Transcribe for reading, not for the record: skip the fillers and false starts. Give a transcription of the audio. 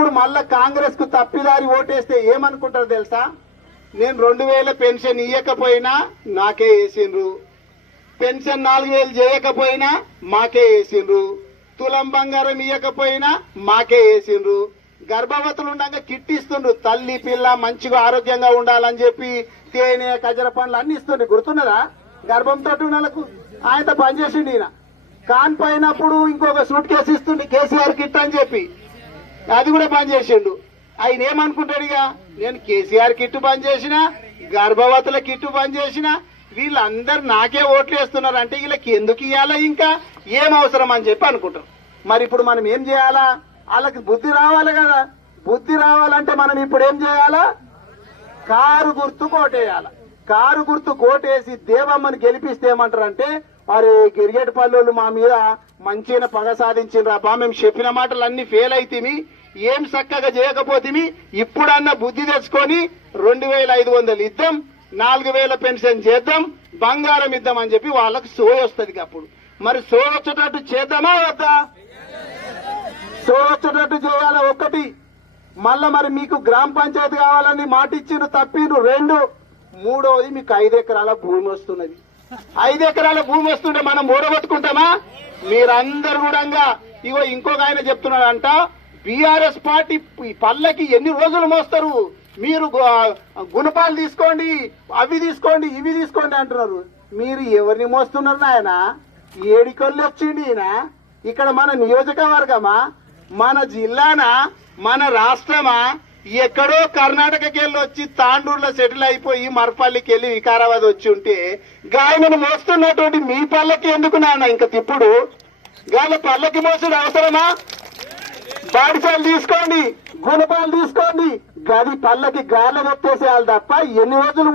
ఇప్పుడు మళ్ళా కాంగ్రెస్ కు తప్పిదారి ఓటేస్తే ఏమనుకుంటారు తెలుసా? నేను 2000 పెన్షన్ ఇయ్యకపోయినా నాకే వేసిండ్రు, పెన్షన్ 4000 చేయకపోయినా మాకే వేసిండ్రు, తులం బంగారం ఇయ్యకపోయినా మాకే వేసిండ్రు, గర్భవతులు ఉండగా కిట్ ఇస్తుండ్రు, తల్లి పిల్ల మంచిగా ఆరోగ్యంగా ఉండాలని చెప్పి తేనె ఖజర పండ్లు అన్ని ఇస్తుండ్రు. గుర్తున్నదా? గర్భంతో ఉన్నలకు ఆయనతో పనిచేసిండు. ఈయన కాన్పోయినప్పుడు ఇంకొక సూట్ కేసు ఇస్తుండే కేసీఆర్ కిట్ అని చెప్పి, అది కూడా పనిచేసిండు. ఆయన ఏమనుకుంటాడు, ఇక నేను కేసీఆర్ కిట్టు పనిచేసిన, గర్భవతుల కిట్టు పనిచేసిన, వీళ్ళందరూ నాకే ఓట్లు వేస్తున్నారు అంటే వీళ్ళకి ఎందుకు ఇవ్వాలా, ఇంకా ఏం అవసరం అని చెప్పి అనుకుంటారు. మరి ఇప్పుడు మనం ఏం చేయాలా? వాళ్ళకి బుద్ధి రావాలి కదా. బుద్ధి రావాలంటే మనం ఇప్పుడు ఏం చేయాలా? కారు గుర్తు కోటేయాల. కారు గుర్తు కోటేసి దేవమ్మని గెలిపిస్తే ఏమంటారంటే, అరే గిరిగేటి పల్లెలు మా మీద మంచిగా పగ సాధించిండ్రు అబ్బా, మేము చెప్పిన మాటలు అన్ని ఫెయిల్ అయితేమి, ఏం చక్కగా చేయకపోతేమి, ఇప్పుడన్నా బుద్ధి తెచ్చుకొని 2500 ఇద్దాం, 4000 పెన్షన్ చేద్దాం, బంగారం ఇద్దాం అని చెప్పి వాళ్ళకి సోయి వస్తుంది. అప్పుడు మరి సోయి వచ్చేటట్టు చేద్దామా వద్దా? సోయి వచ్చేటట్టు చేయాలా ఒకటి. మళ్ళా మరి మీకు గ్రామ పంచాయతీ కావాలని మాట ఇచ్చిండ్రు, తప్పిండ్రు 2. మూడోది మీకు 5 ఎకరాల భూమి వస్తున్నది. 5 ఎకరాల భూమి వస్తుంటే మనం ఓడగొట్టుకుంటామా? మీరందరూ కూడా ఇగో ఇంకొక ఆయన చెప్తున్నాడంట, బీఆర్ఎస్ పార్టీ పల్లకి ఎన్ని రోజులు మోస్తారు, మీరు గుణపాలు తీసుకోండి, అవి తీసుకోండి, ఇవి తీసుకోండి అంటున్నారు. మీరు ఎవరిని మోస్తున్నారు నాయన? ఏడికొల్లి వచ్చిండి ఈయన. ఇక్కడ మన నియోజకవర్గమా, మన జిల్లానా, మన రాష్ట్రమా? ఎక్కడో కర్ణాటకకి వెళ్ళి వచ్చి తాండూరులో సెటిల్ అయిపోయి మరపల్లికి వెళ్ళి వికారాబాద్ వచ్చి ఉంటే గాయనను మోస్తున్నటువంటి మీ పల్లకి ఎందుకు నాన్న ఇంకా తిప్పుడు? గాలి పల్లకి మోసుడు అవసరమా? బాడిసాలు తీసుకోండి, గుణపాలు తీసుకోండి, గది పల్లకి గాలి కొట్టేసేయాలి తప్ప ఎన్ని రోజులు